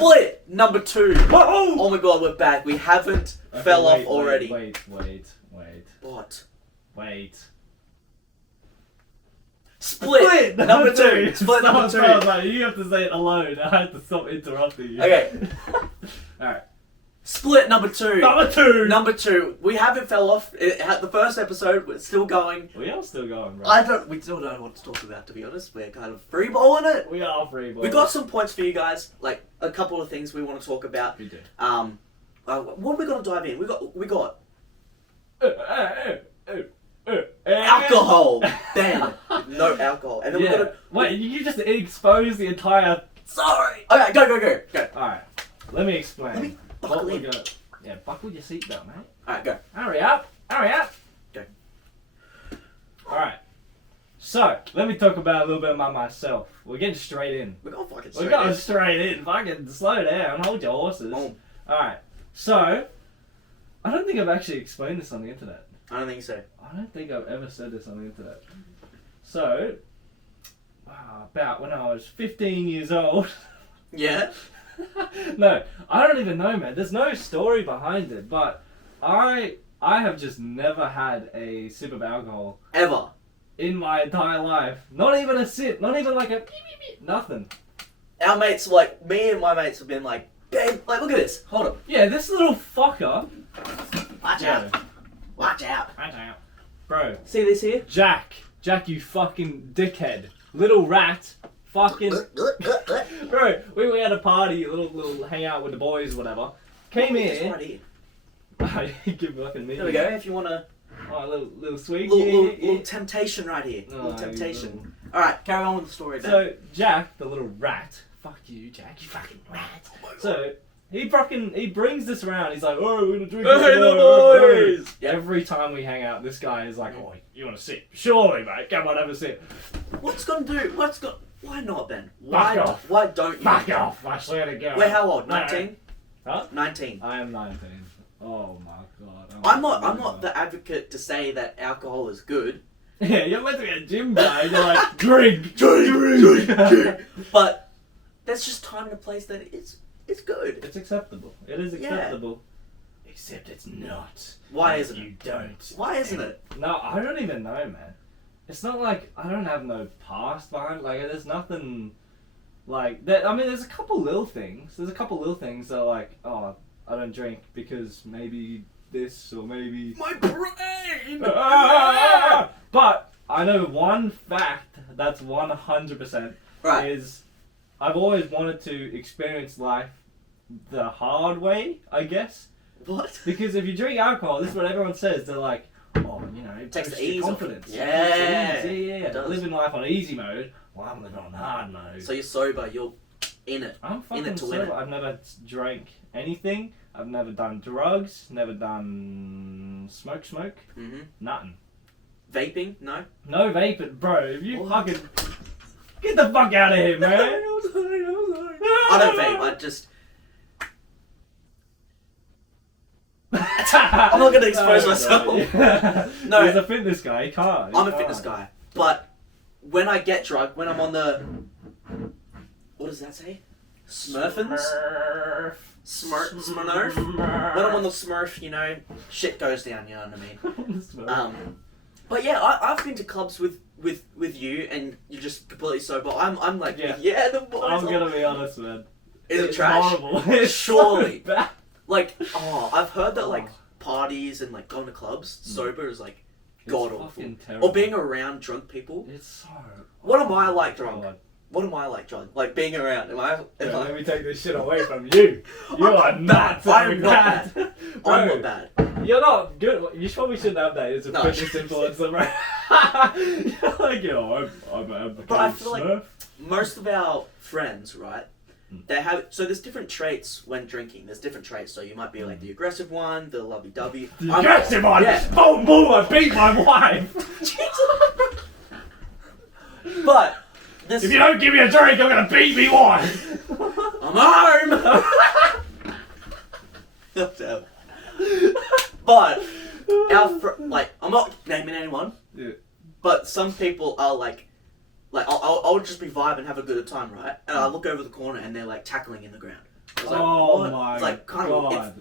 Split number 2. Whoa! Oh my god, we're back. We haven't Okay, fell wait, off already. Wait. What? Wait. Split number 2. Split number 2. Stop, you have to say it alone. I have to stop interrupting you. Okay. Alright. Split number 2. Number 2. Number 2. We haven't fell off. The first episode, we're still going. We are still going, bro. We still don't know what to talk about, to be honest. We're kind of freeballing it. We are free, boys. We got some points for you guys, like a couple of things we want to talk about. We do. What are we gonna dive in? We got alcohol. Damn, no alcohol. And then we gotta. Wait, you just exposed the entire. Sorry. Okay, go. Alright, let me explain. Let me what buckle we're in. gonna. Yeah, buckle your seatbelt, mate. Alright, go. Hurry up! Go. Alright. So, let me talk about a little bit about myself. We're getting straight in. We're going fucking We're straight going in. straight in. Fucking slow down. Hold your horses. Boom. Alright. So, I don't think I've actually explained this on the internet. I don't think so. I don't think I've ever said this on the internet. So, about when I was 15 years old. Yeah. No, I don't even know, man. There's no story behind it, but I have just never had a sip of alcohol Ever. in my entire life. Not even a sip. Not even like a beep, beep, beep. Nothing. Our mates, like me and my mates, have been like, babe, like look at this. Hold up. Yeah, this little fucker. Watch out. Watch out. Bro, See this here? Jack, you fucking dickhead. Little rat. Fucking. Bro, we had a party, a little hangout with the boys, whatever. Came It's in. right here. Give me like a minute. There we go. If you wanna. Oh, little sweet. Little temptation right here. Oh, Little temptation. you Alright, carry on with the story then. So Jack, the little rat. Fuck you, Jack. You fucking rat. So he brings this around. He's like, oh, we're gonna drink. Hey, the boys! Yeah. Every time we hang out, this guy is like, oh, you want a sip? Surely, mate. Come on, have a sip. What's gonna do? Why not then? Fuck off. Why don't you? Fuck off! I swear to God. We're how old? No. 19? Huh? 19. I am 19. Oh my God. I'm not the advocate to say that alcohol is good. Yeah, you're meant to be a gym guy. You're like, drink. But there's just time and a place that it's good. It's acceptable. It is acceptable. Except it's not. Why isn't you it? don't. Why isn't it? No, I don't even know, man. It's not like I don't have no past behind. Like, there's nothing like that. I mean, there's a couple little things. There's a couple little things that are like, oh, I don't drink because maybe this or maybe My brain. But I know one fact that's 100% Right. is I've always wanted to experience life the hard way, I guess. What? Because if you drink alcohol, this is what everyone says. They're like, oh, you know, it Takes boosts the your ease off. confidence. Yeah. Yeah. It does. Living life on easy mode. Well, I'm living on hard mode. So you're sober. You're in it. I'm in it fucking to win sober. it. I've never drank anything. I've never done drugs. Never done smoke. Mhm. Nothing. Vaping? No. No vaping, bro. If you What? fucking get the fuck out of here, man. I don't vape. I just. I'm not gonna expose myself. No. He's a fitness guy. He can't. I'm a fitness guy, but when I get drunk, when I'm on the, what does that say? Smurfins? Smurf? When I'm on the Smurf, you know, shit goes down. You know what I mean? But yeah, I've been to clubs with you, and you're just completely sober. I'm like, yeah, the boys. I'm gonna be honest, man. Is it It's trash? horrible. It's Surely. so bad. Like, I've heard that like parties and like going to clubs sober is like It's god awful. fucking terrible. Or being around drunk people. It's so. What am I like drunk? God. What am I like drunk? Like being around. Am I? Yeah, let me take this shit away from you. You are nuts. I'm not bad. Bro, I'm not bad. You're not good. You probably shouldn't have that as a No. fitness influencer, bro. You're like, I'm But I feel like Smurf. most of our friends, right? They have there's different traits when drinking. There's different traits. So you might be like the aggressive one, the lovey-dovey. The aggressive one. Yeah. Boom, boom! I beat my wife. But this. If you don't give me a drink, I'm gonna beat me wife. I'm home. But like I'm not naming anyone. Yeah. But some people are like I'll just be vibing, have a good time, right? And I look over the corner and they're like tackling in the ground. I was like, oh what? my It's like, kind god. of,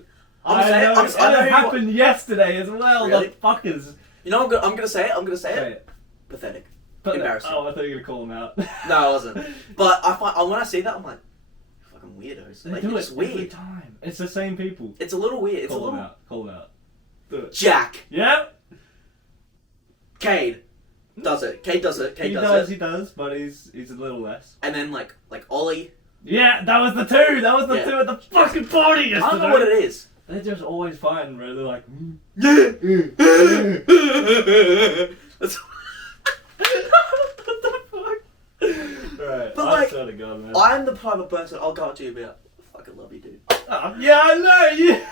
I know, I know it happened yesterday as well, Really? the fuckers. You know, I'm gonna say it. Say it. Pathetic. But Embarrassing. Oh, I thought you were gonna call them out. No, I wasn't. But when I see that, I'm like, fucking weirdos. They Like, do it's it weird. every time. It's the same people. It's a little weird. It's Call a little. them out. Call them out. Do it. Jack. Yep. Cade does it. Cade does it. Cade He does does, it. he does, but he's a little less. And then like Ollie. Yeah, that was the two! That was the Yeah. two at the fucking party yesterday! I don't know what it is. They're just always fighting, bro. They're like, That's- what the fuck? Right, But, I like, swear to God, man. I'm the type of person I'll go up to you and be like, I fucking love you, dude. Yeah, I know, yeah.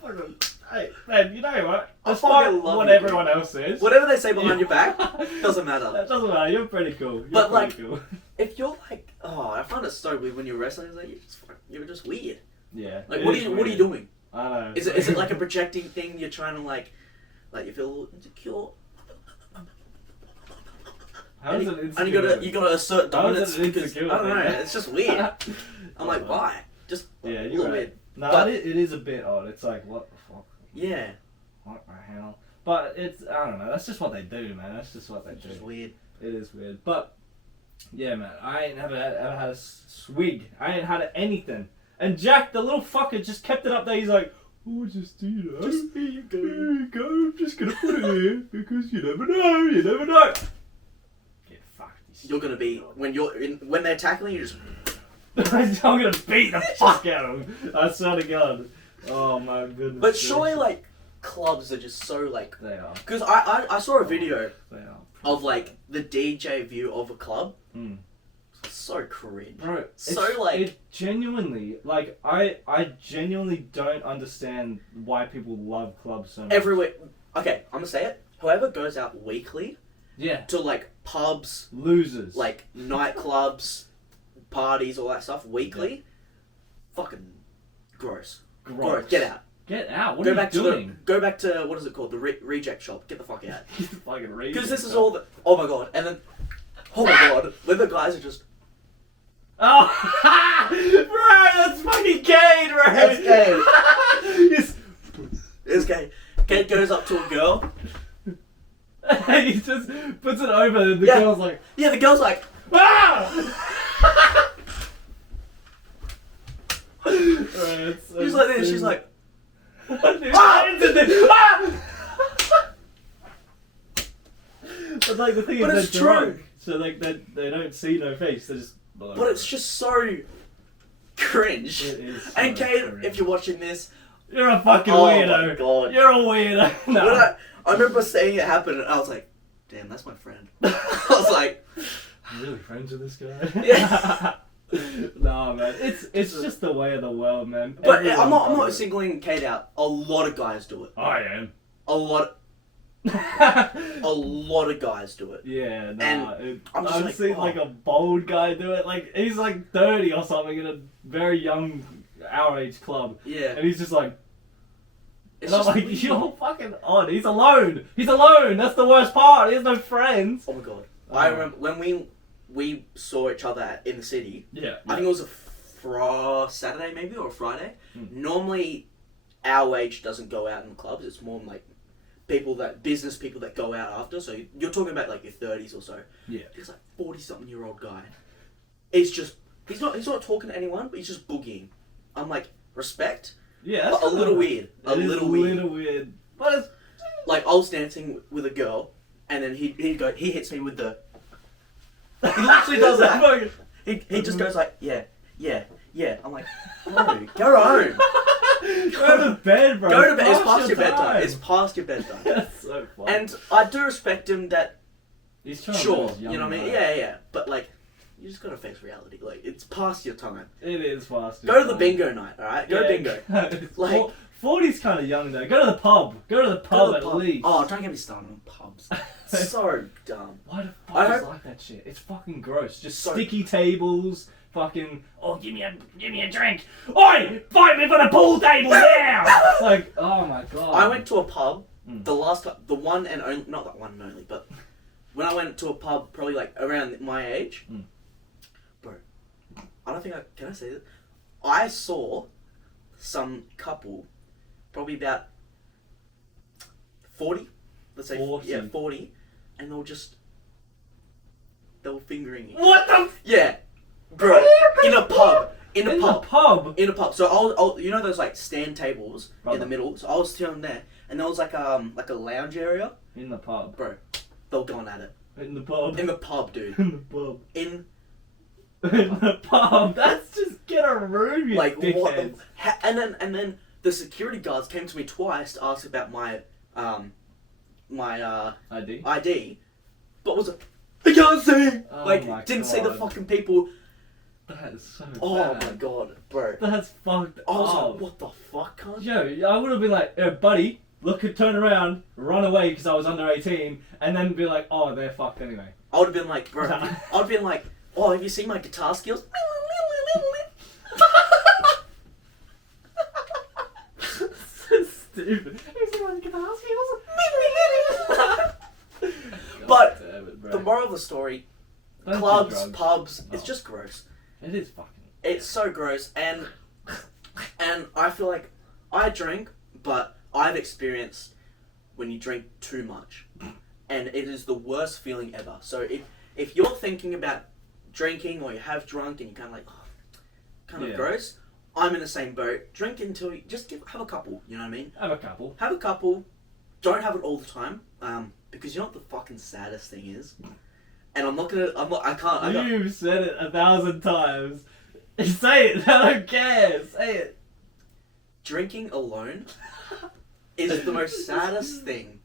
Fucking, hey, man, you know what? I Despite fucking love what you, everyone else says. Whatever they say behind your back doesn't matter. That doesn't matter, you're pretty cool. You're But, pretty like, cool. If you're like, oh, I find it so weird when you're wrestling. It's like you're just weird. Yeah. Like, it what are is you weird. doing? I know. Is it like a projecting thing? You're trying to like you feel a little insecure. How is it And you gotta assert How is dominance it because insecure, I don't know. man? It's just weird. I'm like, why? Just Yeah, a you're little right. weird. No, But- it is a bit odd. It's like, what the fuck? Yeah, What the hell? But it's, I don't know, that's just what they do, man. That's just what they it's do. just weird. It is weird. But, yeah, man, I ain't ever had a swig. I ain't had anything. And Jack, the little fucker, just kept it up there. He's like, oh, just, you know, Just here you go. here you go. I'm just going to put it here because you never know. You never know. Get fucked. You're gonna be when they're tackling you. Just I'm going to beat the fuck out of him. I swear to God. Oh, my goodness. but surely like clubs are just so like They are. because I saw a video They are. of like the DJ view of a club. Mm. So cringe. Bro, Like it genuinely, like, I genuinely don't understand why people love clubs so much. everywhere. Okay, I'm gonna say it. Whoever goes out weekly Yeah. to like pubs, Losers. like nightclubs, parties, all that stuff weekly, fucking gross. Gross. Get out. Get out. What Go are back you to doing? go back to what is it called? The reject shop. Get the fuck out. Fucking read. Because this is all the. Oh my god. And then. Oh my god. When the guys are just. Oh, bro, that's fucking gay, bro. That's gay. It's- It's gay. Kate goes up to a girl. and he just puts it over, and the Yeah. girl's like, Yeah, the girl's like. ah! She's like this. She's like. Ah! But like the thing But is, it's they're true. drunk, so like they don't see no face. They just. But it's just so cringe. It is so And Kate, cringe. if you're watching this, You're a fucking oh weirdo. my god. You're a weirdo. No. When I remember seeing it happen, and I was like, damn, that's my friend. I was like, I'm really friends with this guy. Yeah. Nah, man. It's just the way of the world, man. but Everyone I'm not does it. singling Kate out. A lot of guys do it. I am. A lot of guys do it. Yeah, nah. And I'm just I've like, seen oh. like a bold guy do it. Like he's like 30 or something in a very young, our age club, Yeah. and he's just like. It's And I'm just like, weird. you're fucking odd. He's alone. He's alone. That's the worst part. He has no friends. Oh my god. I remember when we saw each other in the city. Yeah. I think it was a Saturday maybe or a Friday. Mm. Normally, our age doesn't go out in clubs. It's more like business people that go out after. So you're talking about like your 30s or so. Yeah. He's like 40-something-year-old guy. He's not talking to anyone, but he's just boogieing. I'm like, respect. Yeah. But a little weird. A It is little weird. little weird. But it's. Like I was dancing with a girl, and then he hits me with the. He literally does that. He just goes like, yeah. I'm like, bro, go home. Go to bed, bro. Go to bed. It's Pass past your bedtime. time. It's past your bedtime. That's so funny. And I do respect him that, he's trying sure, to be you know what I mean? young, Yeah. But like, you just gotta face reality. Like, it's past your time. It is fast. Go to the bingo night, alright? Go bingo. Like 40's kind of young though. Go to the pub. Go to the Go pub to the at pub. least. Oh, don't get me started on pubs. So dumb. Why do I pubs hope- like that shit? It's fucking gross. Just So- sticky tables. Fucking. Oh, give me a drink. Oi, fight me for the pool table now. It's like, oh my god. I went to a pub, Mm. the one and only, not that one and only, but when I went to a pub probably like around my age, Mm. bro, I don't think can I say this? I saw some couple, probably about 40, let's say 40, and they were fingering each other. What the? Yeah, bro, in a pub. In a pub. So I'll you know those like stand tables in the middle. So I was chilling there, and there was like a lounge area in the pub, bro. They were going at it in the pub. In the pub, dude. In the pub. In the pub. That's just get a room, you like dickheads. And then the security guards came to me twice to ask about my ID, but was like, I can't see. Oh like didn't see the fucking people. That is so bad. Oh my god, bro. That's fucked I was up. like, what the fuck, cunt? Yo, I would have been like, buddy, turn around, run away because I was under 18, and then be like, oh, they're fucked anyway. I would have been like, bro, I would have been like, oh, have you seen my guitar skills? So stupid. Have you seen my guitar skills? But damn it, the moral of the story, Don't clubs, do drugs. pubs, Oh. it's just gross. It is fucking. It's so gross, and I feel like I drink, but I've experienced when you drink too much, and it is the worst feeling ever. So if you're thinking about drinking or you have drunk and you're kind of like, oh, kind of gross, I'm in the same boat. Drink until you just have a couple. You know what I mean? Have a couple. Have a couple. Don't have it all the time, because you know what the fucking saddest thing is. And I can't. You've said it 1,000 times. Say it. I don't care. Say it. Drinking alone is the most saddest thing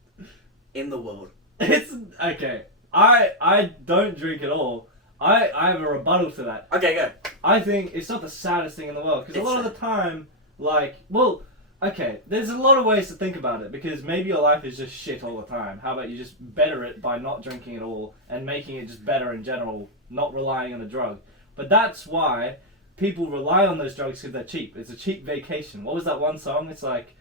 in the world. It's okay. I don't drink at all. I have a rebuttal to that. Okay, go. I think it's not the saddest thing in the world because a lot of the time, like, well, okay, there's a lot of ways to think about it because maybe your life is just shit all the time. How about you just better it by not drinking at all and making it just better in general, not relying on a drug. But that's why people rely on those drugs because they're cheap. It's a cheap vacation. What was that one song? It's like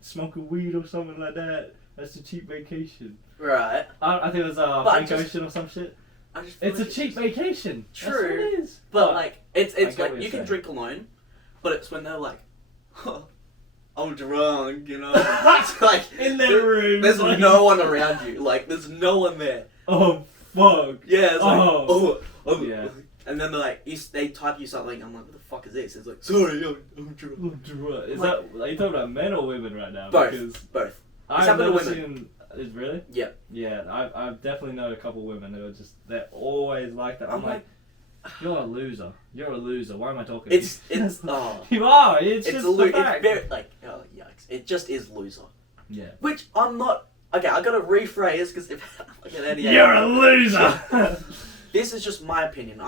smoking weed or something like that. That's a cheap vacation. Right. I think it was Frank Ocean or some shit. It's a cheap vacation. True. That's what it is. But like, it's like what you you're can saying. drink alone, but it's when they're like, I'm drunk, you know. It's like In their room. There's like, no one around you. Like, there's no one there. Oh fuck. Yeah. It's like, Oh. oh. Yeah. And then they're like, they type you something. I'm like, what the fuck is this? It's like, sorry, I'm drunk. Is Like- are you talking about men or women right now? Both. Because Both. I've happened to never women. seen. Is really? Yeah. Yeah, I've definitely know a couple women who are just they're always like that. I'm like, you're a loser. You're a loser. Why am I talking? It's to you? oh. You are. It's just a the it's fact. very like oh yikes. It just is loser. Yeah. Which I'm not. Okay, I gotta rephrase because if I get any. You're a loser. This is just my opinion.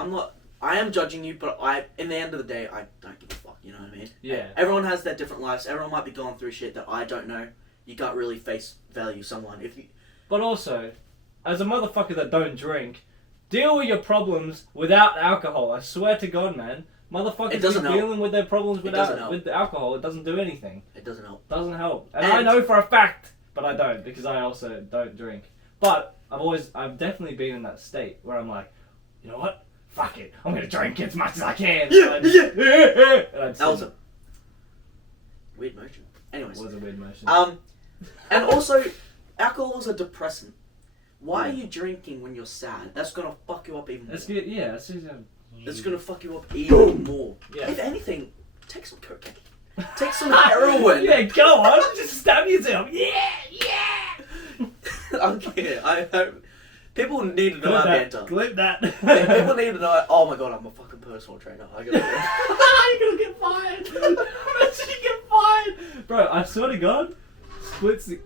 I am judging you, but in the end of the day, I don't give a fuck. You know what I mean? Yeah. Everyone has their different lives. Everyone might be going through shit that I don't know. You can't really face value someone if you. But also, as a motherfucker that don't drink, deal with your problems without alcohol. I swear to God, man. Motherfuckers It doesn't be help. dealing with their problems doesn't without help. with the alcohol. It doesn't do anything. It doesn't help. Doesn't help. And And- I know for a fact, but I don't because I also don't drink. But I've definitely been in that state where I'm like, you know what? Fuck it. I'm gonna drink as much as I can. Yeah, And I'd That was sit. a weird motion. Anyways, It was a weird motion. and also, alcohol is a depressant. Why are you drinking when you're sad? That's gonna fuck you up even more. Let's get Let's just, It's gonna fuck you up even more. Yeah. If anything, take some cocaine. Take some heroin. Yeah, go on. Just stab yourself. Yeah. Okay, I hope people need to know our banter. Clip that. People need to know. Oh my god, I'm a fucking personal trainer. I gotta. You're gonna get fired. Imagine you get fired. Bro, I swear to God, Split's the...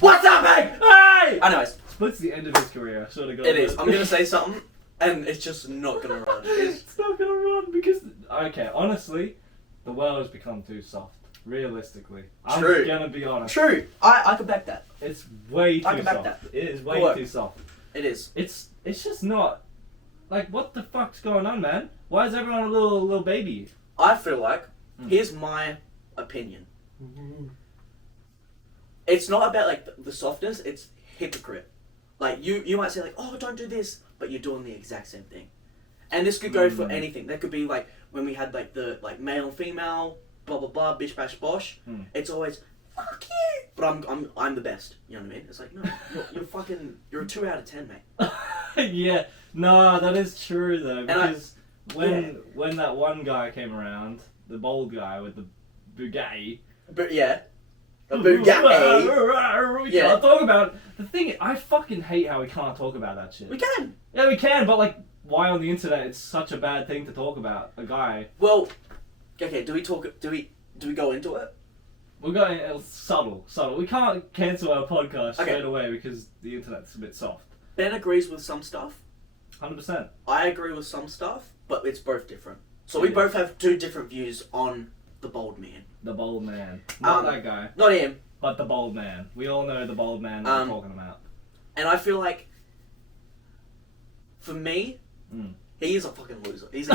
What's happening? Hey! Anyways, Split's the end of his career, I swear to God. it is. I'm gonna say something, and it's just not gonna run. It's not gonna run because... Okay, honestly, the world has become too soft. Realistically. True. I'm gonna be honest. True. I can back that. It's way too I can back soft. that. It is way Look. too soft. It is. It's just not... Like, what the fuck's going on, man? Why is everyone a little baby? I feel like, here's my opinion. It's not about like the softness, it's hypocrite. Like you might say like, oh, don't do this, but you're doing the exact same thing. And this could go for anything. That could be like when we had like the like male and female, blah blah blah, bish bash bosh. It's always fuck you, but I'm the best. You know what I mean? It's like no, you're a 2 out of 10, mate. Yeah, no, that is true though, because when that one guy came around, the bald guy with the Bugatti. But yeah. A Bugatti. We can't talk about it. The thing is, I fucking hate how we can't talk about that shit. We can. Yeah, we can, but like, why on the internet it's such a bad thing to talk about a guy? Well, okay. Do we go into it? We're going subtle. We can't cancel our podcast straight away because the internet's a bit soft. Ben agrees with some stuff. 100%. I agree with some stuff, but it's both different. So we both have 2 different views on the bald man. The bald man. Not that guy. Not him. But the bald man. We all know the bald man that we're talking about. And I feel like, for me, he is a fucking loser. He's a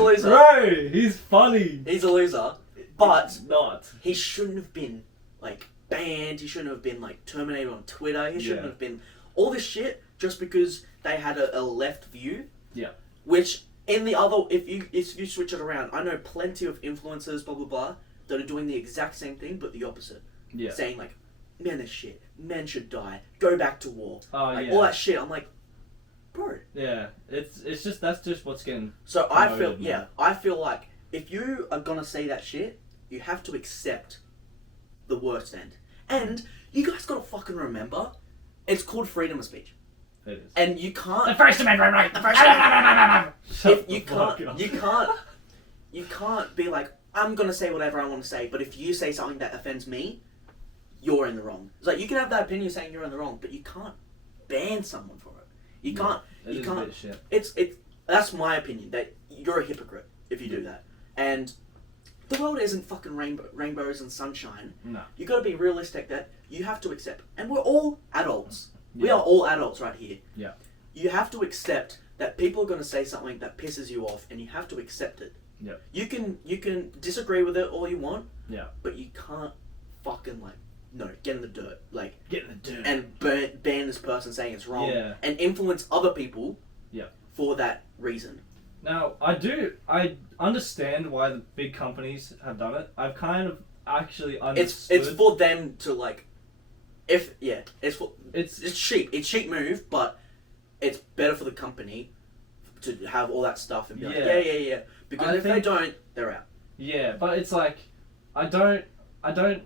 loser. Bro, he's funny. He's a loser. But not. He shouldn't have been, like, banned. He shouldn't have been, like, terminated on Twitter. He shouldn't have been... All this shit just because they had a left view. Yeah. Which... In the other, if you switch it around, I know plenty of influencers, blah blah blah, that are doing the exact same thing but the opposite. Yeah. Saying like, men are shit, men should die, go back to war, all that shit. I'm like, bro. Yeah, it's just that's just what's getting. So I feel like if you are gonna say that shit, you have to accept the worst end. And you guys gotta fucking remember, it's called freedom of speech. It is. And you can't... The First Amendment right! The First Amendment! You can't be like, I'm going to say whatever I want to say, but if you say something that offends me, you're in the wrong. It's like, you can have that opinion saying you're in the wrong, but you can't ban someone for it. You can't... It is a bit shit. It's that's my opinion, that you're a hypocrite if you do that. And the world isn't fucking rainbows and sunshine. No. You got to be realistic that you have to accept. And we're all adults. We are all adults right here. Yeah. You have to accept that people are going to say something that pisses you off, and you have to accept it. Yeah. You can disagree with it all you want. Yeah. But you can't fucking get in the dirt, get in the dirt, and ban this person saying it's wrong, and influence other people. Yeah. For that reason. Now I understand why the big companies have done it. I've kind of actually understood. It's for them to it's cheap. It's cheap move, but it's better for the company to have all that stuff and be like, yeah. Because if they don't, they're out. Yeah, but it's like, I don't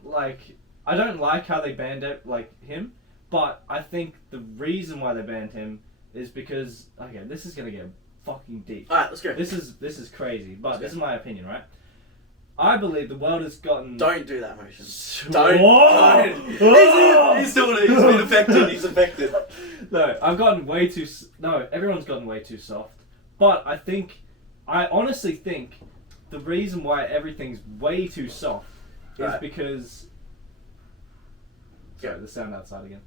like how they banned it, him, but I think the reason why they banned him is because, okay, this is gonna get fucking deep. Alright, let's go. This is crazy, but this is my opinion, right? I believe the world has gotten... Don't do that motion. Don't. He's doing it. He's been affected. He's affected. No, everyone's gotten way too soft. But I honestly think the reason why everything's way too soft is because... Sorry, the sound outside again.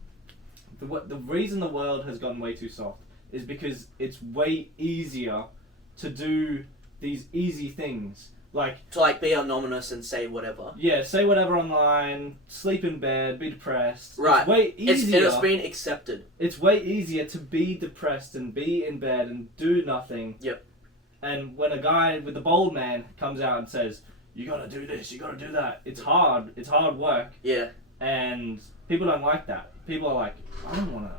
The reason the world has gotten way too soft is because it's way easier to do these easy things. To be anonymous and say whatever. Yeah, say whatever online, sleep in bed, be depressed. Right. It's way easier. It's been accepted. It's way easier to be depressed and be in bed and do nothing. Yep. And when a guy with the bald man comes out and says, you gotta do this, you gotta do that, it's hard work. Yeah. And people don't like that. People are like, I don't wanna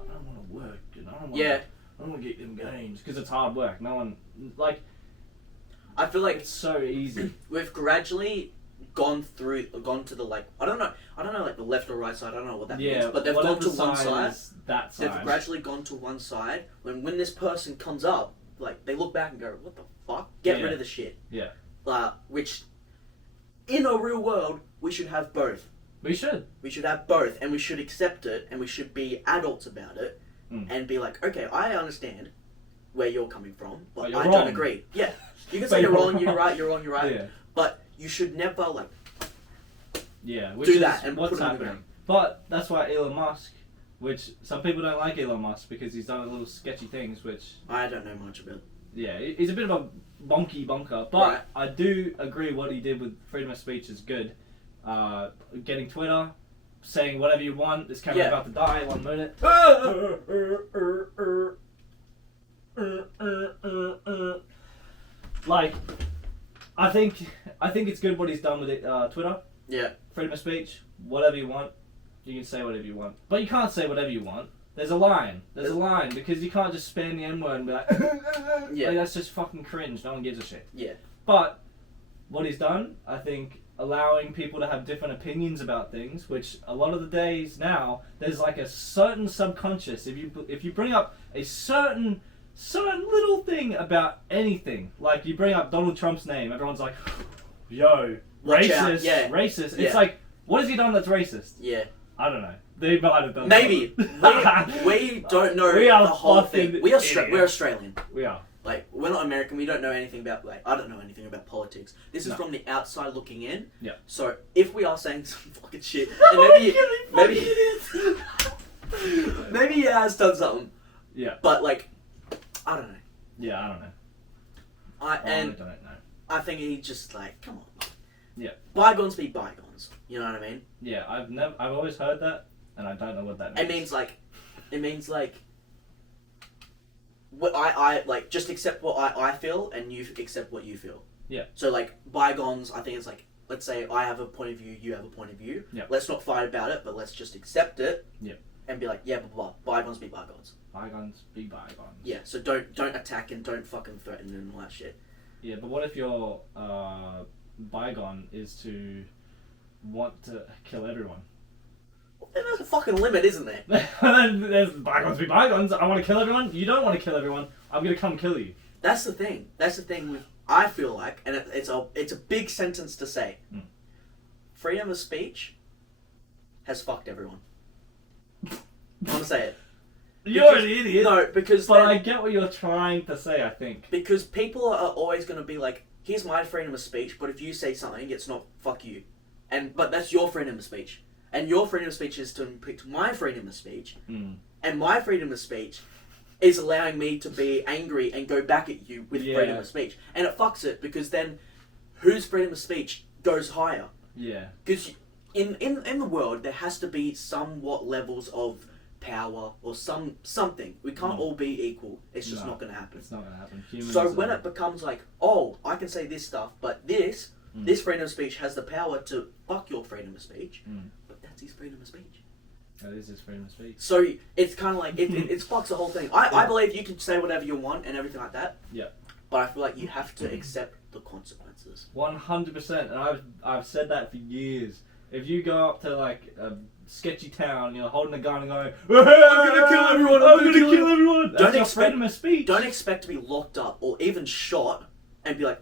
work, and I don't wanna get them gains, because it's hard work. No one, I feel like it's so easy. We've gradually gone to the I don't know the left or right side. I don't know what that means, but they've gone to one side. That side. They've gradually gone to one side. When this person comes up, they look back and go, "What the fuck? Get rid of the shit." Yeah. Which, in a real world, we should have both. We should. We should have both, and we should accept it, and we should be adults about it, and be like, okay, I understand where you're coming from, but I don't agree. Yeah. You can say you're wrong, you're right, you're wrong, you're right. Yeah. But you should never do that and what's happening. But that's why Elon Musk, which some people don't like Elon Musk because he's done a little sketchy things, which I don't know much about. Yeah, he's a bit of a bunker, but I do agree what he did with freedom of speech is good. Getting Twitter, saying whatever you want. This camera's about to die. 1 minute. Like, I think it's good what he's done with it. Twitter, Yeah. freedom of speech, whatever you want, you can say whatever you want, but you can't say whatever you want. There's a line. There's a line because you can't just spam the N word and be like, Yeah. like, that's just fucking cringe. No one gives a shit. Yeah. But what he's done, I think, allowing people to have different opinions about things, which a lot of the days now, there's like a certain subconscious. If you bring up a certain little thing about anything, like you bring up Donald Trump's name, everyone's like, yo, Watch out. racist, Yeah. racist. Yeah. It's like, what has he done that's racist? Yeah. I don't know. They might have done Maybe. we don't know We are the whole fucking thing. We're idiots. Australian. We are. Like, we're not American. We don't know anything about, like, I don't know anything about politics. This is No. from the outside looking in. Yeah. So, if we are saying some fucking shit, and maybe he has done something. Yeah. But, like, I don't know. Yeah, I don't know. I don't know. I think he just, like, come on. Yeah. Bygones be bygones. You know what I mean? Yeah, I've always heard that, and I don't know what that means. It means like what I like, just accept what I feel and you accept what you feel. Yeah. So like bygones, I think it's like, let's say I have a point of view, you have a point of view. Yeah. Let's not fight about it, but let's just accept it. Yeah. And be like, yeah, blah blah. Bygones be bygones. Bygones be bygones. Yeah. So don't attack and don't fucking threaten and all that shit. Yeah, but what if your bygone is to want to kill everyone? Then there's a fucking limit, isn't there? There's bygones be bygones. I want to kill everyone. You don't want to kill everyone. I'm gonna come kill you. That's the thing. That's the thing with, I feel like, and it's a big sentence to say. Mm. Freedom of speech has fucked everyone. I want to say it. You're an idiot. No, because But I get what you're trying to say, I think. because people are always going to be like, here's my freedom of speech, but if you say something, it's not fuck you. But that's your freedom of speech. And your freedom of speech is to impact my freedom of speech. Mm. And my freedom of speech is allowing me to be angry and go back at you with freedom of speech. And it fucks it, because then whose freedom of speech goes higher? Yeah. Because in the world, there has to be somewhat levels of power or something. We can't all be equal. It's just not going to happen. It's not going to happen. Humans So when it becomes like, oh, I can say this stuff, but this freedom of speech has the power to fuck your freedom of speech, but that's his freedom of speech. That is his freedom of speech. So it's kind of like, it fucks the whole thing. I believe you can say whatever you want and everything like that. Yeah. But I feel like you have to accept the consequences. 100%, and I've said that for years. If you go up to like a sketchy town, you're holding a gun and going, I'm gonna kill everyone, I'm gonna kill everyone. That's your freedom of speech. Don't expect to be locked up or even shot and be like,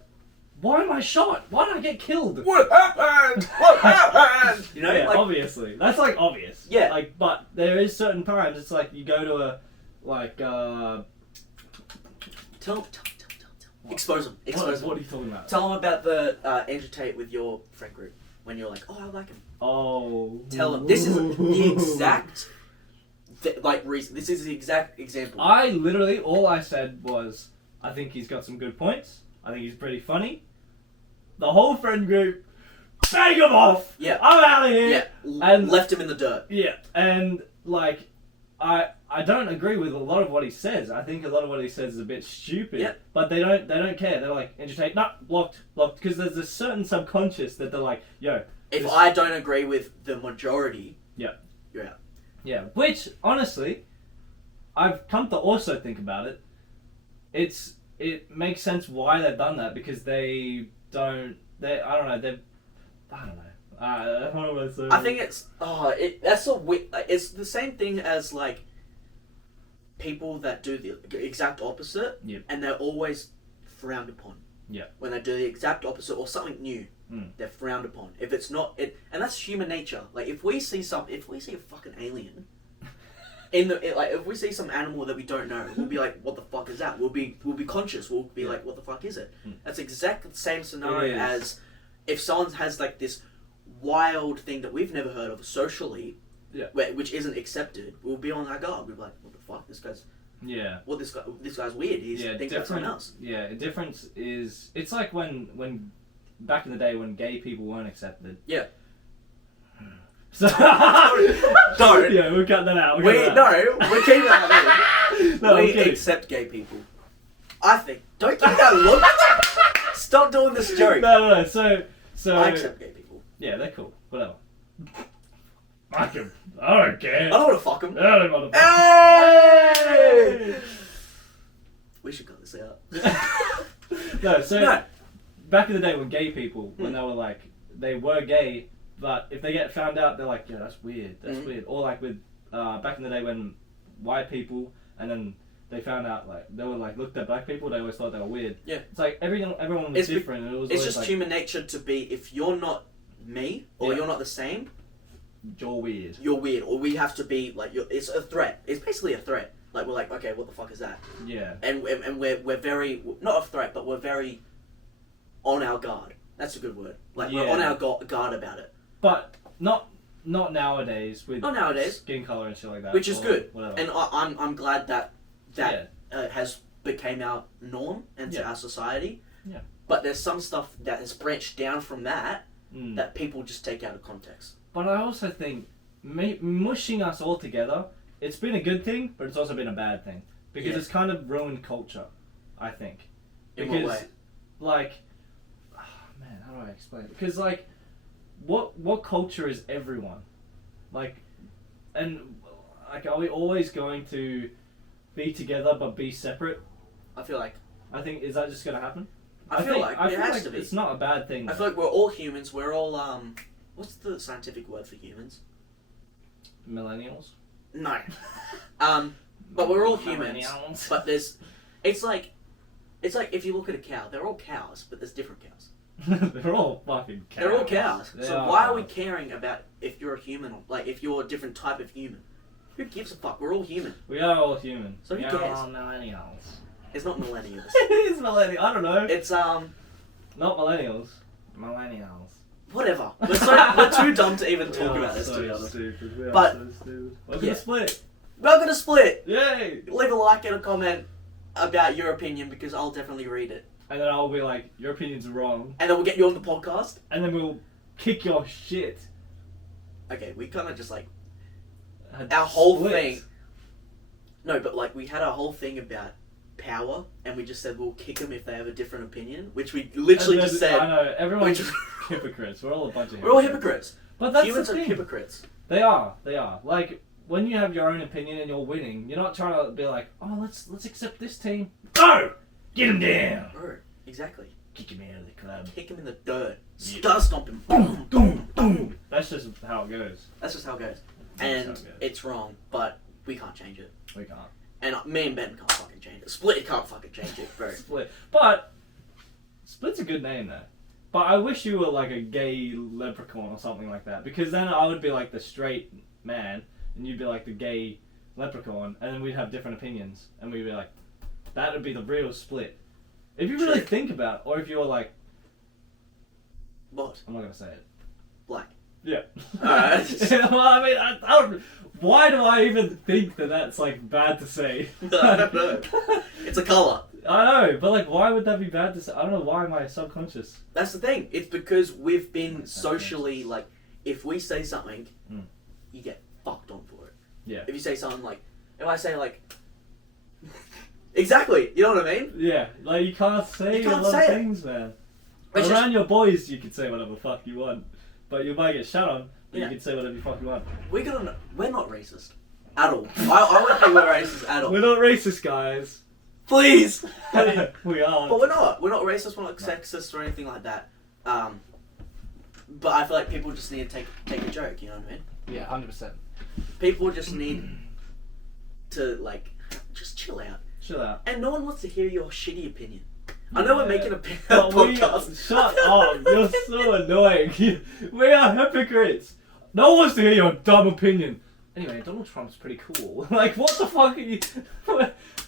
why am I shot? Why did I get killed? what happened? What happened? You know, yeah, like, obviously. That's like obvious. Yeah. Like, but there is certain times it's like you go to a like Tell. Expose them. Expose them. What are you talking about? Tell them about the Andrew Tate with your friend group when you're like, oh, I like him. Oh. Tell them this is the exact reason. This is the exact example. I literally all I said was, I think he's got some good points. I think he's pretty funny. The whole friend group, bang him off. Yeah. I'm out of here. Yeah. And left him in the dirt. Yeah, and like, I don't agree with a lot of what he says. I think a lot of what he says is a bit stupid. Yeah. But they don't care. They're like, entertain, nah, blocked, because there's a certain subconscious that they're like, yo. If I don't agree with the majority, yeah, you're out. Yeah, which honestly, I've come to also think about it. It makes sense why they've done that, because I don't know. I don't know what to say. I think it's the same thing as like people that do the exact opposite, Yep. and they're always frowned upon. Yeah. When they do the exact opposite or something new, they're frowned upon. If it's not it, and that's human nature. Like if we see a fucking alien, if we see some animal that we don't know, we'll be like, what the fuck is that? We'll be conscious. We'll be like, what the fuck is it? That's exactly the same scenario as if someone has like this wild thing that we've never heard of socially, which isn't accepted. We'll be on our guard. We'll be like, what the fuck? This guy's this guy's weird. He's thinks about something else. Yeah, the difference is it's like when back in the day when gay people weren't accepted. Yeah. So don't. Yeah, we'll cut that out. We're keeping that in. No, we accept gay people. I think. Don't give me that look. Stop doing this joke. No. So I accept gay people. Yeah, they're cool. Whatever. Fuck him. I don't care. I don't want to fuck him. I don't want to Hey! We should cut this out. No. Back in the day when gay people, when they were gay, but if they get found out, they're like, yeah, that's weird. That's weird. Or like with back in the day when white people, and then they found out they were looked at black people, they always thought they were weird. Yeah. It's like everyone was different. And it was it's always just human nature to be, if you're not me or you're not the same, you're weird. You're weird, or we have to be it's a threat. It's basically a threat. Like we're like, okay, what the fuck is that? Yeah. And we're very, not a threat, but we're very on our guard. That's a good word. We're on our guard about it. But not nowadays with not nowadays skin color and shit like that. Which is good. Whatever. And I'm glad that has became our norm into our society. Yeah. But there's some stuff that has branched down from that that people just take out of context. But I also think mushing us all together, it's been a good thing, but it's also been a bad thing. Because it's kind of ruined culture, I think. In what way? Man, how do I explain it? Because, what culture is everyone? Are we always going to be together but be separate? I feel like. Is that just going to happen? I feel like it has to be. It's not a bad thing. I feel like we're all humans. We're all, what's the scientific word for humans? Millennials? No. But we're all humans. But it's like if you look at a cow, they're all cows, but there's different cows. They're all fucking cows. They're all cows. So why are we caring about if you're a human, if you're a different type of human? Who gives a fuck? We're all human. We are all human. So who we cares? Are all millennials. It's not millennials. It is millennials. I don't know. It's not millennials. Millennials. Whatever. We're too dumb to even talk about this. So stupid. We but are so stupid. We're gonna split. We're gonna split. Yay! Leave a like and a comment about your opinion because I'll definitely read it. And then I'll be like, your opinion's wrong. And then we'll get you on the podcast. And then we'll kick your shit. Okay, we kind of just our whole thing. No, but we had our whole thing about power, and we just said we'll kick them if they have a different opinion, which we literally just said. I know, everyone's hypocrites. We're all a bunch of hypocrites. We're all hypocrites. But that's Humans the thing. are hypocrites. They are. When you have your own opinion and you're winning, you're not trying to be like, oh, let's accept this team. No! Get him down! Bro, exactly. Kick him out of the club. Kick him in the dirt. Yeah. Star stomp him. Boom, boom, boom. That's just how it goes. That's just how it goes. And it's wrong, but we can't change it. We can't. And me and Ben can't fucking change it. Split can't fucking change it, bro. Split. But Split's a good name though. But I wish you were a gay leprechaun or something like that, because then I would be the straight man and you'd be the gay leprechaun, and then we'd have different opinions, and we'd be that would be the real Split. If you really think about it, or if you were what? I'm not gonna say it. Black. Yeah. Alright. Well, I mean, I don't. Why do I even think that that's bad to say? I don't know. It's a colour. I know, but why would that be bad to say? I don't know why am I subconscious. That's the thing. It's because we've been socially if we say something, you get fucked on for it. Yeah. If you say something if I say exactly, you know what I mean? Yeah, you can't say a lot of things, man. It's Around your boys, you can say whatever fuck you want, but you might get shut on. But you can say whatever the fuck you want. We're not racist at all. I wouldn't think we're racist at all. We're not racist, guys. Please. We are. But we're not. We're not racist. We're not sexist or anything like that. But I feel like people just need to take a joke. You know what I mean? Yeah, 100%. People just need to just chill out. Chill out. And no one wants to hear your shitty opinion. I know we're making a podcast. Shut up! You're so annoying. We are hypocrites. No one wants to hear your dumb opinion. Anyway, Donald Trump's pretty cool. What the fuck are you?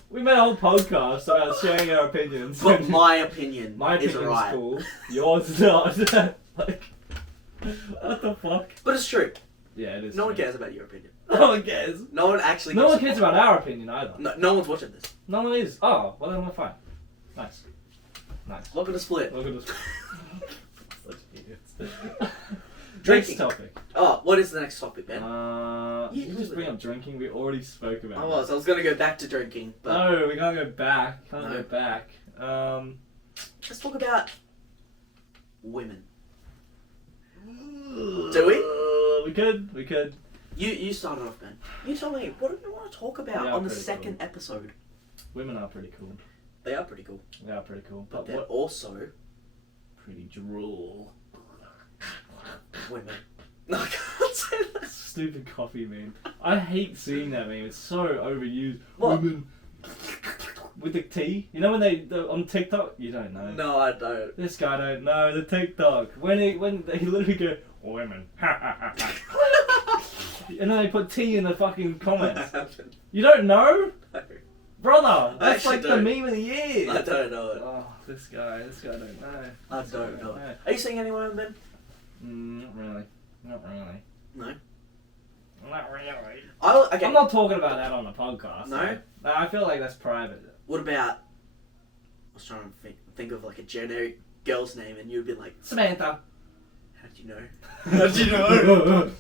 We made a whole podcast about sharing our opinions. But my opinion is right. Cool. Yours is not. What the fuck? But it's true. Yeah, it is. No one cares about your opinion. No one cares. No one actually. No one cares about our opinion either. No one's watching this. No one is. Oh, well then we're fine. Nice. Look at the split. Look at the split. Such idiots. Drinking. Next topic. Oh, what is the next topic, Ben? You just bring up drinking. We already spoke about. I was gonna go back to drinking, but no, we can't go back. Go back. Let's talk about women. Do we? We could. You started off, Ben. You tell me, what do you want to talk about on the second episode? Women are pretty cool. They are pretty cool. They are pretty cool. But they're also pretty droll. Women. No, I can't say that. Stupid coffee meme. I hate seeing that meme. It's so overused. What? Women. With the T. You know when they on TikTok? You don't know. No, I don't. This guy don't know the TikTok. When he literally go, women. And then they put T in the fucking comments. You don't know? No. Brother, that's like don't. the meme of the year. I don't know it. Oh, this guy don't know. I don't know it. Are you seeing anyone, Ben? Not really. No? Not really. Okay. I'm not talking about that on the podcast. No? I feel like that's private. What about... I was trying to think of like a generic girl's name and you'd be like... Samantha. How'd you know? How'd you know?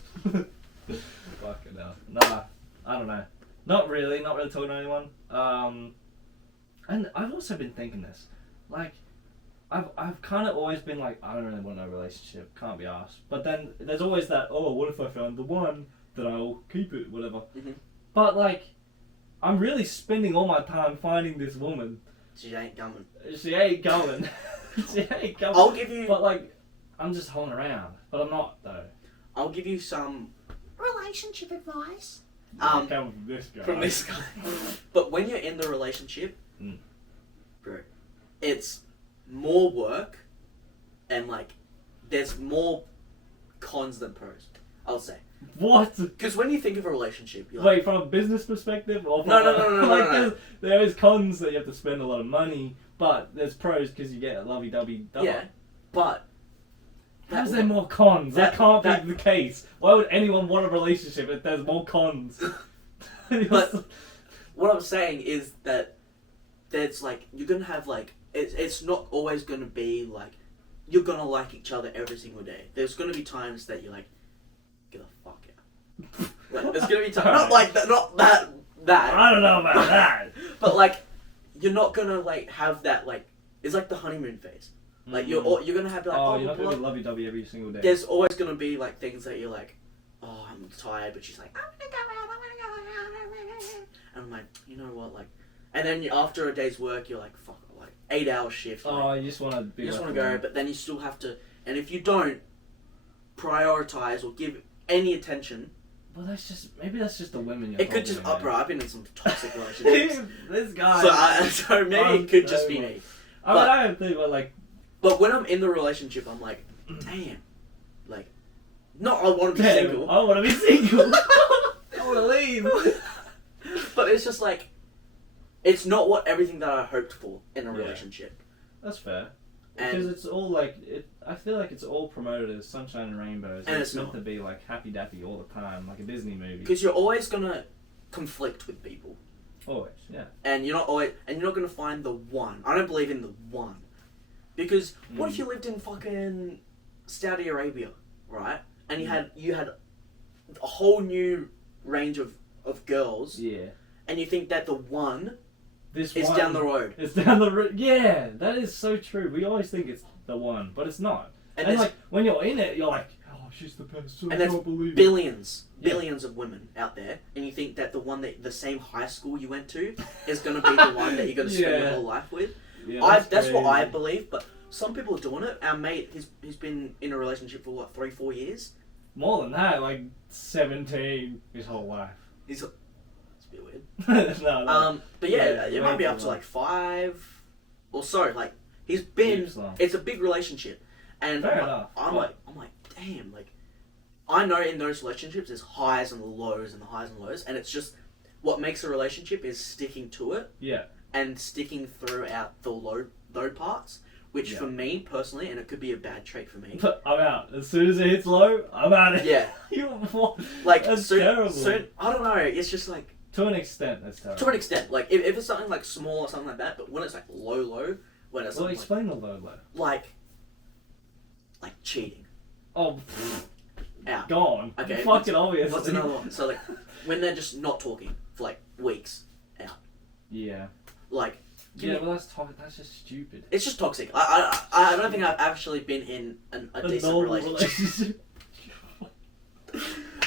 Fucking hell. Nah, I don't know. Not really talking to anyone. And I've also been thinking this. Like, I've kind of always been like, I don't really want no relationship, can't be arsed. But then there's always that, oh, what if I found the one, that I'll keep it, whatever. Mm-hmm. But like, I'm really spending all my time finding this woman. She ain't coming. She ain't coming. She ain't coming. I'll give you... But like, I'm just holding around. But I'm not, though. I'll give you some relationship advice. Come from this guy. But when you're in the relationship, bro, it's more work and like there's more cons than pros, I'll say. What? Because when you think of a relationship, you're like... Wait, from a business perspective? Or from No. Like, no. There is cons that you have to spend a lot of money, but there's pros because you get a lovey-dovey double. Yeah, but... How's there more cons? That can't be the case. Why would anyone want a relationship if there's more cons? But what I'm saying is that there's like, you're going to have like, it's not always going to be like, you're going to like each other every single day. There's going to be times that you're like, get the fuck out. Like, there's going to be times, not like that, not that. I don't know about that. But like, you're not going to like have that like, it's like the honeymoon phase. Like you're gonna have like you're not gonna be lovey-dovey every single day. There's always gonna be like things that you're like, oh, I'm tired, but she's like, I wanna go out. And I'm like, you know what, like, and then after a day's work, you're like, fuck, like 8-hour shift. Like, you just wanna be. You just wanna go, but then you still have to, and if you don't prioritize or give any attention. Well, maybe that's just the women. It could just bro. I've been in some toxic relationships. This guy. So maybe it could just be me. I don't think, but like. But when I'm in the relationship, I'm like, damn. Like, not I want to be single. I want to be single. I want to leave. But it's just like, it's not what everything that I hoped for in a relationship. That's fair. Because it's all like, I feel like it's all promoted as sunshine and rainbows. And it's meant to be like happy-dappy all the time, like a Disney movie. Because you're always going to conflict with people. Always, yeah. And you're not going to find the one. I don't believe in the one. Because what if you lived in fucking Saudi Arabia, right? And you had a whole new range of girls. Yeah. And you think that the one is down the road. It's down the road. Yeah, that is so true. We always think it's the one, but it's not. And like when you're in it, you're like, oh, she's the best. And there's billions of women out there, and you think that the one that the same high school you went to is going to be the one that you're going to spend your whole life with. Yeah, that's what I believe, but some people are doing it. Our mate, he's been in a relationship for what, 3-4 years? More than that, like 17 his whole life. It's a bit weird. No. But yeah, it might be up to like 5 or so. Like he's been. It's a big relationship, and I'm like, damn. Like I know in those relationships there's highs and lows and the highs and lows, and it's just what makes a relationship is sticking to it. Yeah. And sticking throughout the load parts, which for me personally, and it could be a bad trait for me. I'm out. As soon as it hits low, I'm out. Yeah. Like, that's terrible. So, I don't know, it's just like... To an extent, that's terrible. To an extent. Like, if it's something like small or something like that, but when it's like low, when it's explain the low. Like cheating. Oh, Out. Gone. Okay. Fucking obvious. What's another one? So like, when they're just not talking for like weeks. Out. Yeah. Like. Yeah, well that's toxic. That's just stupid. It's just toxic. I don't think I've actually been in a decent relationship.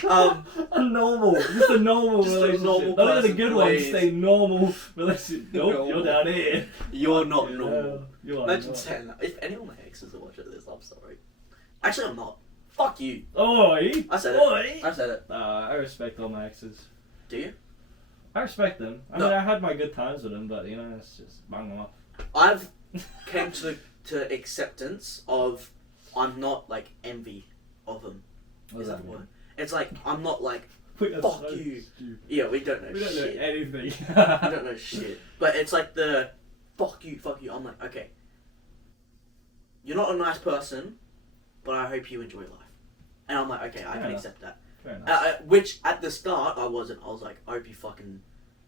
A normal, just a normal relationship. Normal not even a good one. please. Just a normal relationship. Nope, Normal. you're down here. You're not normal. Yeah, you are Imagine not. saying that. If any of my exes are watching this, I'm sorry. Actually, I'm not. Fuck you. Oi! I said it. Oi! I said it. I respect all my exes. Do you? I respect them. I mean, I had my good times with them, but you know, it's just bang them off. I've came to acceptance of I'm not like envy of them. What Is does that the mean? word? It's like I'm not like Wait, that's fuck so you. stupid. Yeah, we don't know We don't shit. know anything. We don't know shit. But it's like the fuck you, fuck you. I'm like, okay. You're not a nice person, but I hope you enjoy life. And I'm like, okay, I Fair can enough. accept that. Fair enough. Which at the start I wasn't. I was like, I hope you fucking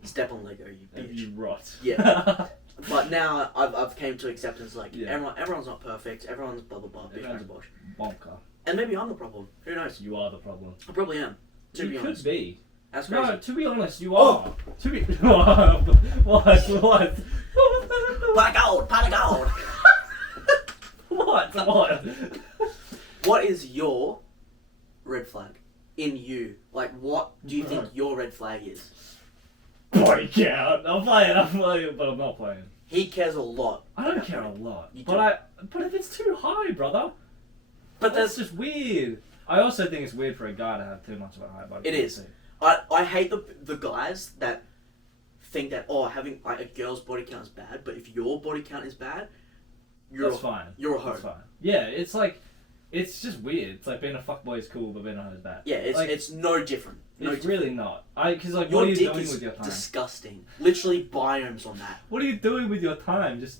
step on Lego, you bitch. You rot. Yeah. But now I've came to acceptance like Yeah. everyone's not perfect. Everyone's blah blah blah. Bitch, Everyone's bosh. Bonker. And maybe I'm the problem. Who knows? You are the problem. I probably am. To You be could honest. be. That's crazy. No, to be honest, you Oh. are. To be what? Pot of gold. Pot of gold. What? What is your red flag in you? Like, what do you think your red flag is? Body count. I'm playing, but I'm not playing. He cares a lot. I don't care a lot, You but if it's too high, brother, But that's there's just weird. I also think it's weird for a guy to have too much of a high body. It count is. too. I hate the guys that think that having like a girl's body count is bad, but if your body count is bad, That's fine. You're a hoe. That's fine. Yeah, it's like, it's just weird. It's like being a fuckboy is cool, but being a hoe is bad. Yeah, it's no different. No It's different. really not. Because like, Your what are you dick doing is with your time? disgusting. Literally biomes on that. What are you doing with your time? Just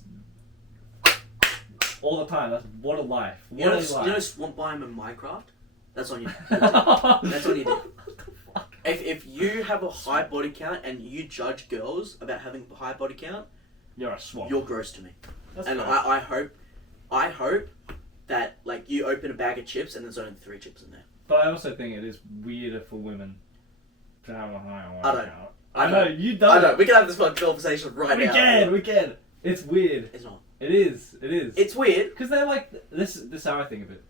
all the time. That's what a life. You What know, a life. you know swamp biome in Minecraft? That's on you. That's on you. What the fuck? If you have a high body count and you judge girls about having a high body count, You're a swamp. you're gross to me. That's And fair. I hope that like you open a bag of chips and there's only 3 chips in there. But I also think it is weirder for women to have a high I body don't. count. I know don't. you don't. I know. We can have this fucking conversation right We now. can. It's weird. It's not. It is. It's weird. Because they're like this. This is how I think of it.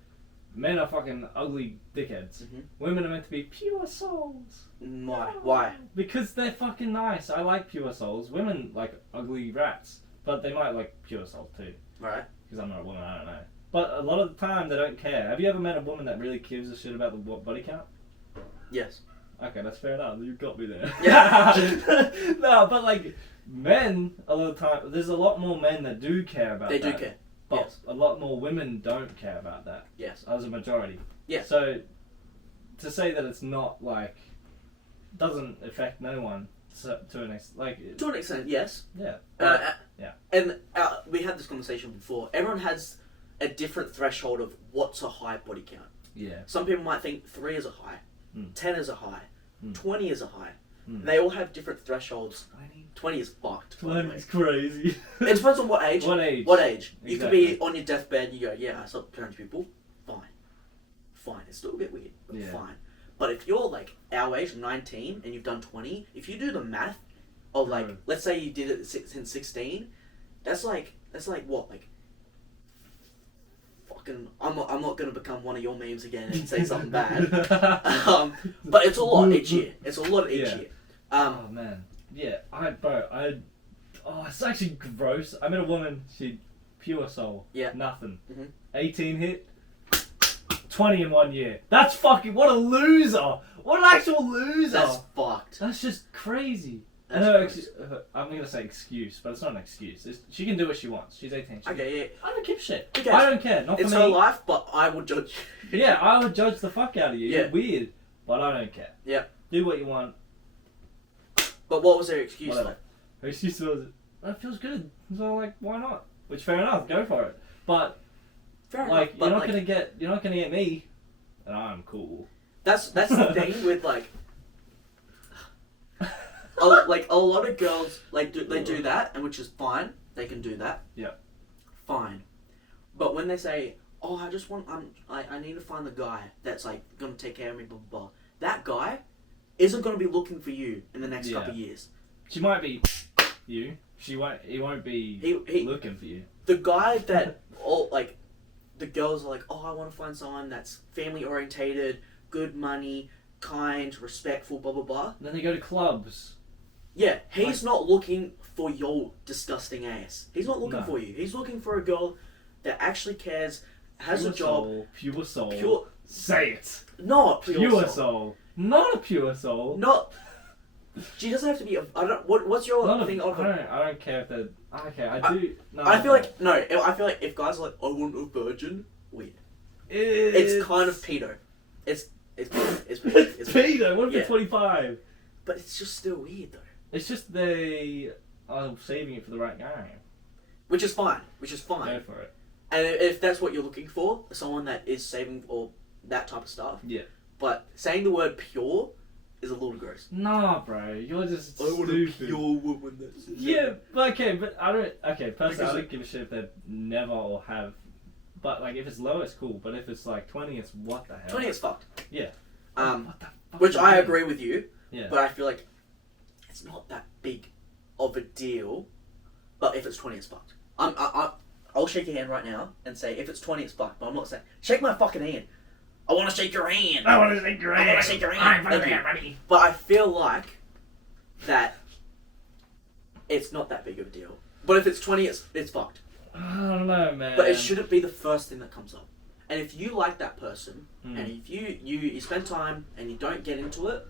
Men are fucking ugly dickheads. Mhm. Women are meant to be pure souls. Why? Why? Because they're fucking nice. I like pure souls. Women like ugly rats, but they might like pure souls too. Right. Because I'm not a woman, I don't know. But a lot of the time they don't care. Have you ever met a woman that really gives a shit about the body count? Yes. Okay, that's fair enough. You got me there. Yeah. No, but like men, a lot of the time, there's a lot more men that do care about They that. do care. But Yes. a lot more women don't care about that. Yes. As a majority. Yes. So to say that it's not like doesn't affect no one to an extent, like To an extent, yes. yeah. Yeah. And we had this conversation before. Everyone has a different threshold of what's a high body count. Yeah. Some people might think 3 is a high, 10 is a high, 20 is a high. Mm. They all have different thresholds. 20 is fucked. by the 20 way. is crazy. It depends on what age. What age? What age? You could Exactly. be on your deathbed. You go, yeah, I saw parents people. Fine. It's still a bit weird, but Yeah. fine. But if you're like our age, 19, and you've done 20, if you do the math of like, Mm. let's say you did it since 16, that's like what, like. Fucking, I'm not gonna become one of your memes again and say something bad. But it's a lot each year. It's a lot each Yeah. year. Oh man, yeah. Oh, it's actually gross. I met a woman. She pure soul. Yeah. Nothing. Mhm. 18 hit. 20 in 1 year. That's fucking what a loser. What an actual loser. That's fucked. That's just crazy. I That's know. crazy. I'm gonna say excuse, but it's not an excuse. She can do what she wants. She's 18. Okay, yeah. I don't give a shit. Okay. I don't care. Not It's for her me. life, but I would judge you. Yeah, I would judge the fuck out of you. Yeah. You're weird, but I don't care. Yeah. Do what you want. But what was her excuse Whatever. Her excuse was, "That feels good." So like, why not? Which fair enough. Go for it. But though? Fair like, enough. you're But not gonna get me, and I'm cool. That's the thing with like. A lot of girls like they do that, and which is fine. They can do that. Yeah. Fine. But when they say oh, I just want, I need to find the guy that's like gonna take care of me, blah blah blah. That guy isn't gonna be looking for you in the next couple of years. She might be you. He won't be looking for you. The guy that the girls are like, oh, I want to find someone that's family orientated, good money, kind, respectful, blah blah blah. And then they go to clubs. Yeah, he's not looking for your disgusting ass. He's not looking for you. He's looking for a girl that actually cares, has a job. Pure soul. Say it. Not pure soul. Not a pure soul. Not. She doesn't have to be. What's your thing? I don't care if they're. Okay, I do. No, I feel like no. I feel like if guys are like, I want a virgin, weird. It's kind of pedo. It's pedo. What if they're 25? But it's just still weird though. It's just they are saving it for the right guy. Which is fine. Go for it. And if that's what you're looking for, someone that is saving or that type of stuff. Yeah. But saying the word pure is a little gross. Nah, bro. You're just stupid. I want a pure woman that's... Yeah, but I don't... Okay, personally, I don't give a shit if they never or have... But, like, if it's low, it's cool. But if it's, like, 20, it's what the hell? 20 is fucked. Yeah. What the fuck which I agree with you. Yeah. But I feel like it's not that big of a deal. But if it's 20, it's fucked. I'll shake your hand right now and say, if it's 20, it's fucked. But I'm not saying... Shake my fucking hand. I want to shake your hand. I want to shake your hand. I want to shake your hand. Buddy. But I feel like that it's not that big of a deal. But if it's 20, it's fucked. I don't know, man. But it shouldn't be the first thing that comes up. And if you like that person, and if you spend time and you don't get into it,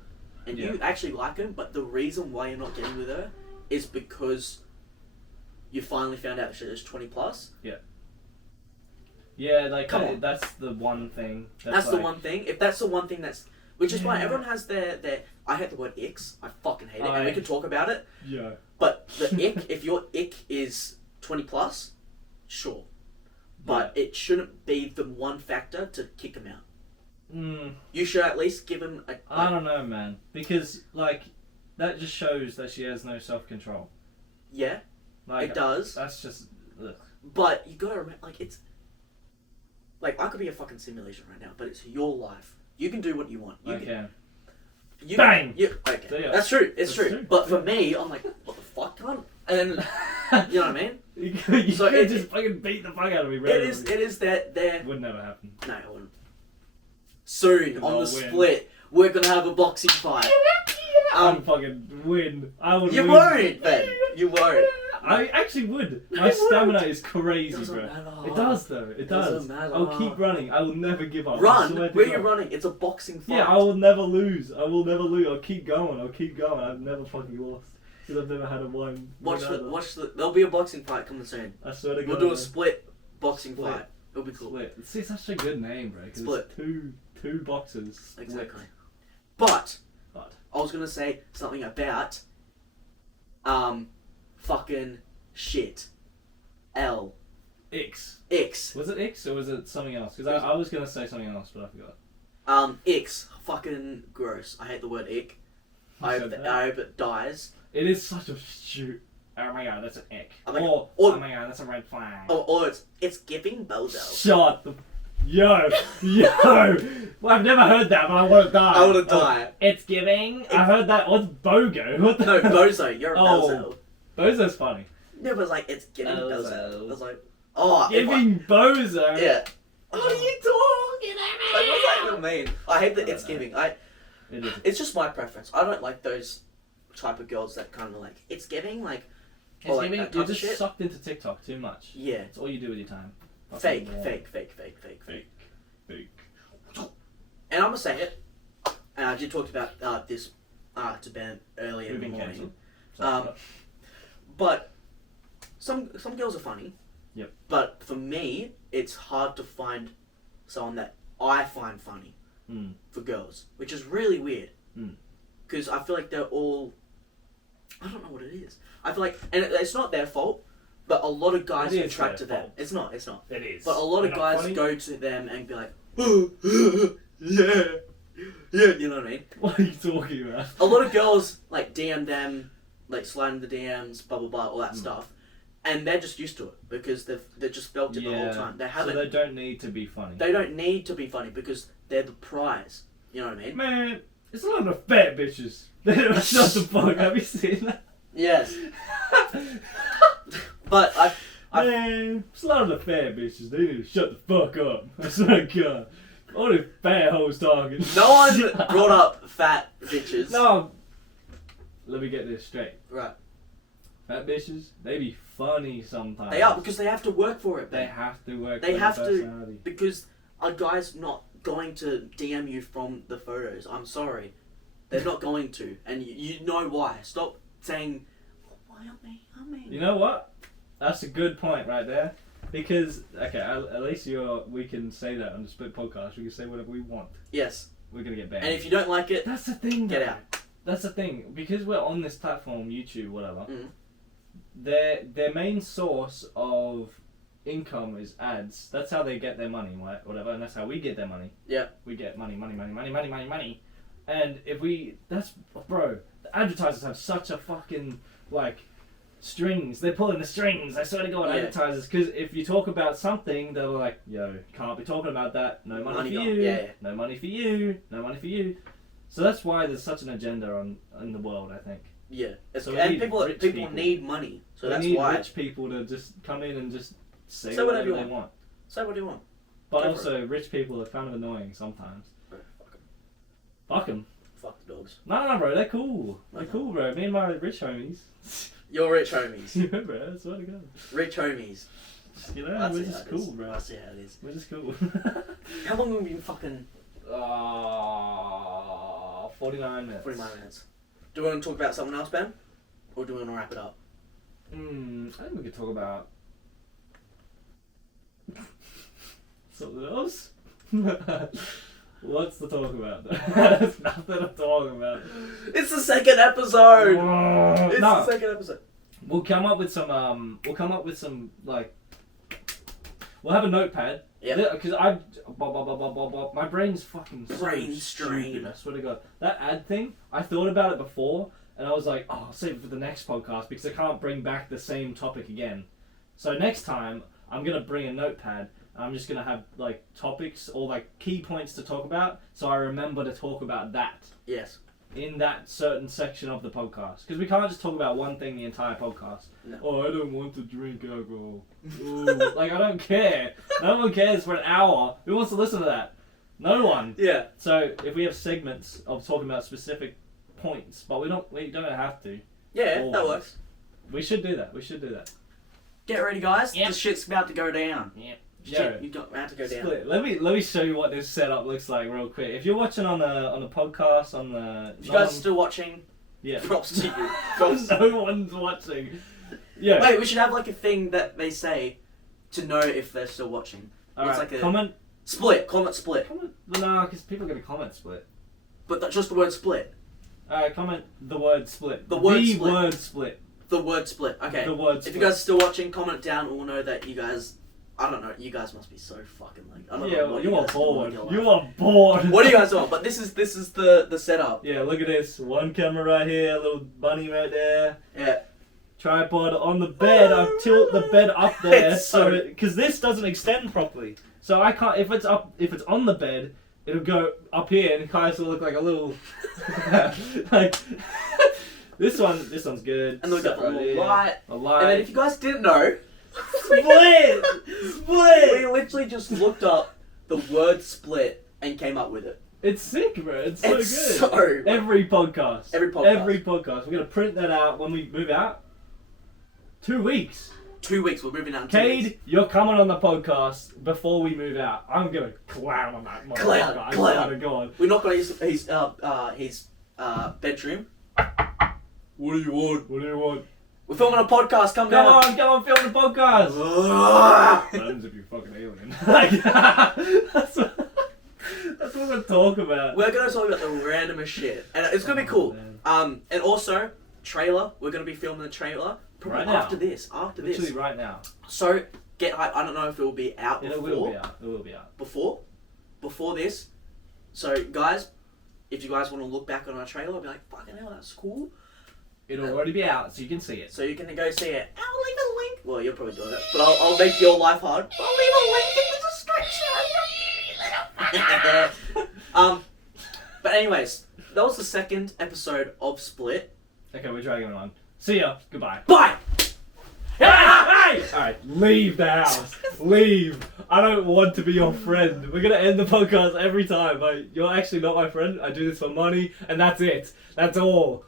and you actually like him, but the reason why you're not getting with her is because you finally found out that she is 20 plus. Yeah. Yeah, like, come on. That's the one thing. That's like, the one thing. If that's the one thing that's... Which is why everyone has their... I hate the word icks. I fucking hate it. And we can talk about it. Yeah. But the ick, if your ick is 20 plus, sure. But it shouldn't be the one factor to kick him out. You should at least give him a... I don't know, man. Because, like, that just shows that she has no self-control. Yeah. Like, it does. That's just... Ugh. But you gotta remember, like, it's... Like, I could be a fucking simulation right now, but it's your life. You can do what you want. You can. Bang! Okay. That's true. It's true. But for me, I'm like, what the fuck, cunt? And, you know what I mean? you so it just fucking beat the fuck out of me, right? It is that there... Would never happen. No, it wouldn't. Soon, on the split, we're gonna have a boxing fight. I'd fucking win. I would You win. won't, Ben. You won't. I actually would. My stamina is crazy, bro. Matter. It does, though. It does. I'll keep running. I will never give up. Run? Where are you running? It's a boxing fight. Yeah, I will never lose. I'll keep going. I've never fucking lost. Because I've never had a one. Watch the... There'll be a boxing fight coming soon. I swear to God. We'll do a split boxing fight. It'll be cool. Split. It's such a good name, bro. Split. It's two boxes. Split. Exactly. But I was gonna say something about fucking shit. Ix. Was it Ix or was it something else? Because I was gonna say something else, but I forgot. Ix. Fucking gross. I hate the word ick. I hope it dies. It is such a shoot. Oh my god, that's an ick. Like, oh my god, that's a red flag. Or it's giving bozo. Shut the... Yo! Well, I've never heard that, but I want to die. I want to die. It's giving... I heard that... What's bogo? What the... No, bozo. You're a bozo. Bozo's funny. No, but it's like, it's giving bozo. I was like, giving bozo? Yeah. What are you talking about? Like, what's that even mean? I hate that it's giving. It is. It's just my preference. I don't like those type of girls that kind of like, it's giving, like... It's like giving, you're just sucked into TikTok too much. Yeah. That's all you do with your time. Fake. And I'm gonna say it. And I did talk about this to Ben earlier in the morning. But some girls are funny. Yep. But for me, it's hard to find someone that I find funny for girls, which is really weird. Because I feel like they're all... I don't know what it is. I feel like... And it's not their fault, but a lot of guys attract to them. It's not. It is. But a lot of guys go to them and be like, oh, yeah, you know what I mean? What are you talking about? A lot of girls, like, DM them, like, slide in the DMs, blah, blah, blah, all that stuff. and they're just used to it because they've just felt it the whole time. They haven't. So they don't need to be funny. They don't need to be funny because they're the prize. You know what I mean? Man, it's a lot of fat bitches. They don't shut the fuck. Have you seen that? Yes. But Man, it's a lot of the fat bitches. They need to shut the fuck up. I swear to God. All the fat hoes talking. No one brought up fat bitches. No. Let me get this straight. Right. Fat bitches, they be funny sometimes. They are because they have to work for it. They have to work. They for have their personality. to because a guy's not going to DM you from the photos. I'm sorry, they're not going to, and you know why. Stop saying, "Why aren't they? You know what? That's a good point right there. Because okay, at least we can say that on the Split podcast. We can say whatever we want. Yes. We're gonna get banned. And if you don't like it, that's the thing. Get though. out. That's the thing. Because we're on this platform, YouTube, whatever. Mm. Their main source of income is ads. That's how they get their money, right? Whatever, and that's how we get their money. Yeah. We get money. And if we, bro, the advertisers have such a fucking, like, strings. They're pulling the strings. I swear to God, advertisers. Because if you talk about something, they're like, yo, can't be talking about that. No money for you. Yeah. No money for you. No money for you. So that's why there's such an agenda in the world, I think. Yeah. So and people need money. So that's why. Rich people to just come in and just say whatever they want. Say what you want. But also, rich people are kind of annoying sometimes. Fuck them. Fuck the dogs. No, bro, they're cool. They're cool, bro. Me and my rich homies. You're rich homies. Yeah, bro, I swear to God. Rich homies. You know, we're just cool, bro. I see how it is. We're just cool. How long have we been fucking... 49 minutes. 49 minutes. Do we want to talk about something else, Ben? Or do we want to wrap it up? I think we could talk about... something else? What's to talk about? There's nothing to talk about. It's the second episode! It's the second episode. We'll come up with some, like... We'll have a notepad. Yeah. Because my brain's fucking stupid, I swear to God. That ad thing, I thought about it before, and I was like, oh, I'll save it for the next podcast, because I can't bring back the same topic again. So next time, I'm going to bring a notepad, and I'm just going to have, like, topics, or, like, key points to talk about, so I remember to talk about that. Yes. In that certain section of the podcast. Because we can't just talk about one thing the entire podcast. No. Oh, I don't want to drink alcohol. Ooh, like, I don't care. No one cares for an hour. Who wants to listen to that? No one. Yeah. So, if we have segments of talking about specific points, but we don't have to. Yeah, that works. We should do that. Get ready, guys. Yep. The shit's about to go down. Yep. Shit, you're about to go down. Split. Let me show you what this setup looks like real quick. If you're watching on the podcast, on the... If you guys are still watching, yeah. props to you. Props. No one's watching. Yeah. Wait, we should have like a thing that they say to know if they're still watching. Alright, like a comment split. Comment, no, because people are going to comment split. But just the word split. Alright, comment the word split. The word split. The word split. Okay. The word split. If you guys are still watching, comment down and we'll know that you guys... I don't know, you guys must be so fucking like... I don't know what you are guys bored. do. You are bored. What are you guys doing? But this is the setup. Yeah, look at this. One camera right here, a little bunny right there. Yeah. Tripod on the bed. I tilt the bed up there because this doesn't extend properly. So I can't. If it's on the bed, it'll go up here, and Kyuss will look like a little. Like this one's good. And look at the little light. The light. And then if you guys didn't know, split. We literally just looked up the word split and came up with it. It's sick, bro. It's so It's good. so... Every podcast. Every podcast. We're gonna print that out when we move out. 2 weeks. 2 weeks. We're moving out in 2 Cade, weeks. you're coming on the podcast before we move out. I'm gonna clown on that motherfucker. I swear to God. We're not gonna use his bedroom. What do you want? We're filming a podcast. Come down. Come on, film the podcast. What happens if you're fucking alien? That's what we're talking about. We're gonna talk about the randomest shit, and it's gonna be cool. Man. And also trailer. We're gonna be filming the trailer probably right now. after this. Literally right now. So get hype. I don't know if it will be out before. It will be out. Before this. So guys, if you guys want to look back on our trailer, be like, fucking hell, that's cool. It'll already be out, so you can see it. So you can go see it. I'll leave a link. Well, you're probably doing it, but I'll make your life hard. I'll leave a link in the description. But anyways, that was the second episode of Split. Okay, we're dragging it on. See ya. Goodbye. Bye! Hey! Alright, leave the house. Leave. I don't want to be your friend. We're gonna end the podcast every time. Like, you're actually not my friend. I do this for money, and that's it. That's all.